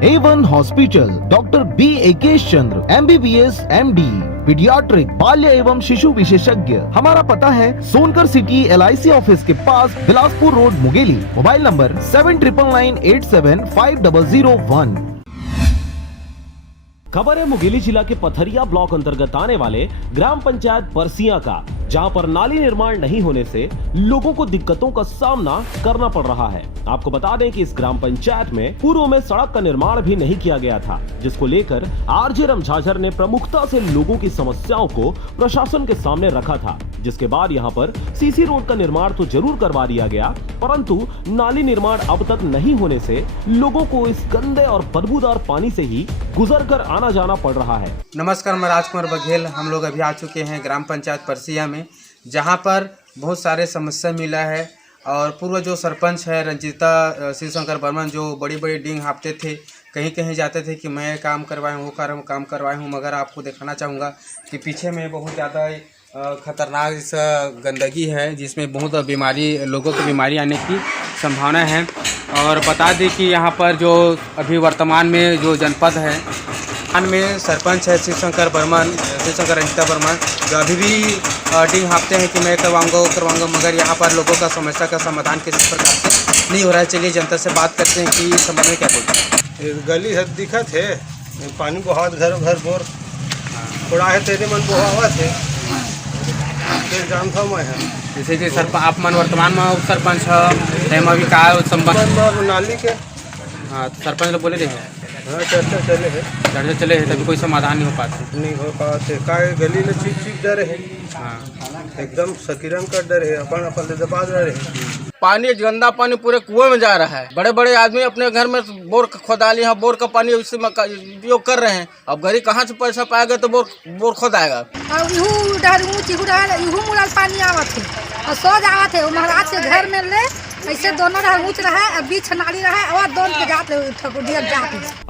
A1 hospital, doctor B एकेश चंद्र, MBBS MD, paediatric, बाल्य एवं शिशु विशेषज्ञ। हमारा पता है सोनकर सिटी LIC ऑफिस के पास, Bilaspur road, Mungeli. Mobile number 7999875001। खबर है मुंगेली जिला के पथरिया ब्लॉक अंतर्गत आने वाले ग्राम पंचायत परसिया का, जहां पर नाली निर्माण नहीं होने से लोगों को दिक्कतों का सामना करना पड़ रहा है। आपको बता दें कि इस ग्राम पंचायत में पूर्व में सड़क का निर्माण भी नहीं किया गया था, जिसको लेकर RJ रमझाझर ने प्रमुखता से लोगों की समस्याओं को प्रशासन के सामने रखा था। जिसके बाद यहां पर CC रोड का निर्माण तो जरूर करवा दिया गया, परंतु नाली निर्माण अब तक नहीं होने से लोगों को इस गंदे और बदबूदार पानी से ही गुजर कर आना जाना पड़ रहा है। नमस्कार, मैं राजकुमार बघेल। हम लोग अभी आ चुके हैं ग्राम पंचायत परसिया में, जहां पर बहुत सारे समस्या मिला है। और पूर्व जो सरपंच है रंजीता शिवशंकर बर्मन, जो बड़ी बड़ी डींग हाँपते थे, कहीं कहीं जाते थे कि मैं काम करवाया हूँ, वो काम करवाया हूँ, मगर आपको दिखाना चाहूँगा कि पीछे में बहुत ज़्यादा खतरनाक गंदगी है, जिसमें बहुत बीमारी, लोगों को बीमारी आने की संभावना है। और बता दें कि यहाँ पर जो अभी वर्तमान में जो जनपद है में सरपंच है शिवशंकर रंजीता बर्मन, जो अभी भी डींग हाँपते हैं कि मैं करवाऊंगा, मगर यहाँ पर लोगों का समस्या का समाधान किसी प्रकार से नहीं हो रहा है। चलिए जनता से बात करते हैं कि इस संबंध में क्या बोलते हैं। गली है दिखत है, पानी बहात घर बोर थोड़ा है, तेरे मन बोहावा थे जानता मैं है। जैसे कि आप मन वर्तमान में उप सरपंच है, अभी का संबंध नाली के, हाँ तो सरपंच लोग बोले रहे हैं, हाँ चर्चा चले है, तभी कोई समाधान नहीं हो पाते। का गली में चीप डर है, हाँ एकदम सकीरन का डर है, अपन दबा रहे हैं। पानी गंदा पानी पूरे कुएं में जा रहा है। बड़े बड़े आदमी अपने घर में बोर खोदा लिए हैं, बोर का पानी उसी में उपयोग कर रहे हैं। अब गरीब कहाँ से पैसा पाएगा तो बोर खोदाएगा। पानी आवत है और सोच आवत है, महाराज के घर में ले ऐसे दोनों ऊँच रहा है, बीच नाली रहा है और दोनों के जाते।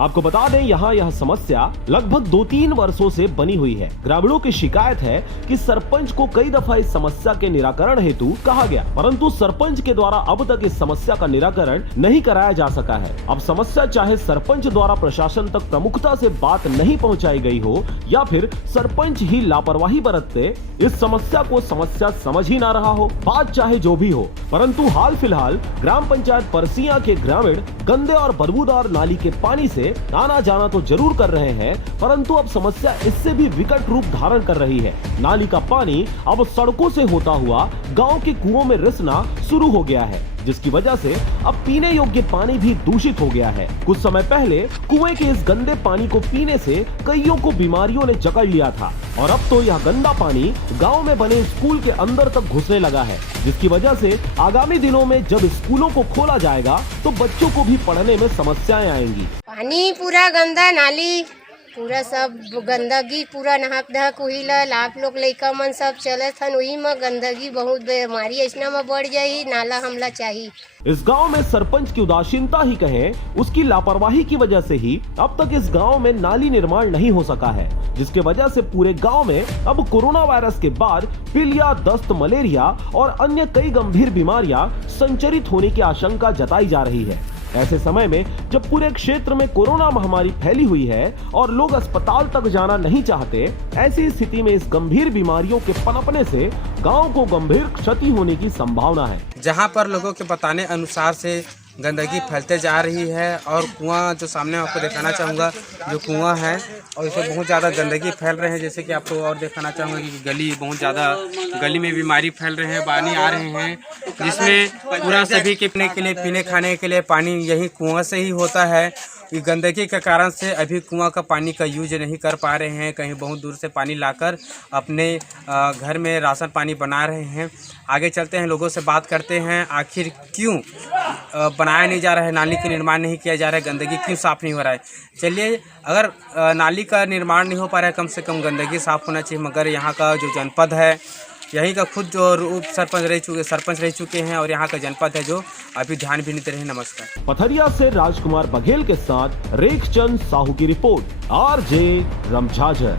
आपको बता दें यहाँ यह समस्या लगभग 2-3 वर्षों से बनी हुई है। ग्रामीणों की शिकायत है कि सरपंच को कई दफा इस समस्या के निराकरण हेतु कहा गया, परंतु सरपंच के द्वारा अब तक इस समस्या का निराकरण नहीं कराया जा सका है। अब समस्या चाहे सरपंच द्वारा प्रशासन तक प्रमुखता से बात नहीं पहुँचाई गई हो या फिर सरपंच ही लापरवाही बरतते इस समस्या को समस्या समझ ही ना रहा हो, बात चाहे जो भी हो, परंतु हाल फिलहाल ग्राम पंचायत परसिया के ग्रामीण गंदे और बदबूदार नाली के पानी से आना जाना तो जरूर कर रहे हैं, परंतु अब समस्या इससे भी विकट रूप धारण कर रही है। नाली का पानी अब सड़कों से होता हुआ गांव के कुओं में रिसना शुरू हो गया है, जिसकी वजह से अब पीने योग्य पानी भी दूषित हो गया है। कुछ समय पहले कुएं के इस गंदे पानी को पीने से कईयों को बीमारियों ने जकड़ लिया था और अब तो यह गंदा पानी गांव में बने स्कूल के अंदर तक घुसने लगा है, जिसकी वजह से आगामी दिनों में जब स्कूलों को खोला जाएगा तो बच्चों को भी पढ़ने में समस्याएं आएंगी। पानी पूरा गंदा, नाली पूरा सब गंदगी, पूरा नहक दहक वही आप लोग लइका मन सब चलत हन, वही में गंदगी, बहुत बीमारी ऐसा में बढ़ जाही, नाला हमला चाहिए। इस गांव में सरपंच की उदासीनता ही कहें, उसकी लापरवाही की वजह से ही अब तक इस गांव में नाली निर्माण नहीं हो सका है, जिसके वजह से पूरे गांव में अब कोरोना वायरस के बाद पीलिया, दस्त, मलेरिया और अन्य कई गंभीर बीमारियां संचरित होने की आशंका जताई जा रही है। ऐसे समय में जब पूरे क्षेत्र में कोरोना महामारी फैली हुई है और लोग अस्पताल तक जाना नहीं चाहते, ऐसी स्थिति में इस गंभीर बीमारियों के पनपने से गांव को गंभीर क्षति होने की संभावना है। जहां पर लोगों के बताने अनुसार से गंदगी फैलते जा रही है और कुआं जो सामने आपको दिखाना चाहूँगा, जो कुआं है और इसमें बहुत ज़्यादा गंदगी फैल रहे हैं। जैसे कि आपको और दिखाना चाहूँगा कि गली बहुत ज़्यादा, गली में बीमारी फैल रहे हैं, पानी आ रहे हैं, जिसमें पूरा सभी के पीने खाने के लिए पानी यही कुआं से ही होता है। ये गंदगी के कारण से अभी कुआं का पानी का यूज नहीं कर पा रहे हैं, कहीं बहुत दूर से पानी लाकर अपने घर में राशन पानी बना रहे हैं। आगे चलते हैं, लोगों से बात करते हैं, आखिर क्यों बनाया नहीं जा रहा है, नाली का निर्माण नहीं किया जा रहा है, गंदगी क्यों साफ़ नहीं हो रहा है। चलिए, अगर नाली का निर्माण नहीं हो पा रहा है, कम से कम गंदगी साफ़ होना चाहिए। मगर यहाँ का जो जनपद है, यहीं का खुद जो उप सरपंच रह चुके हैं और यहाँ का जनपद है जो अभी ध्यान भी नहीं दे रहे हैं। नमस्कार। पथरिया से राजकुमार बघेल के साथ रेखचंद साहू की रिपोर्ट, RJ रमझाझर।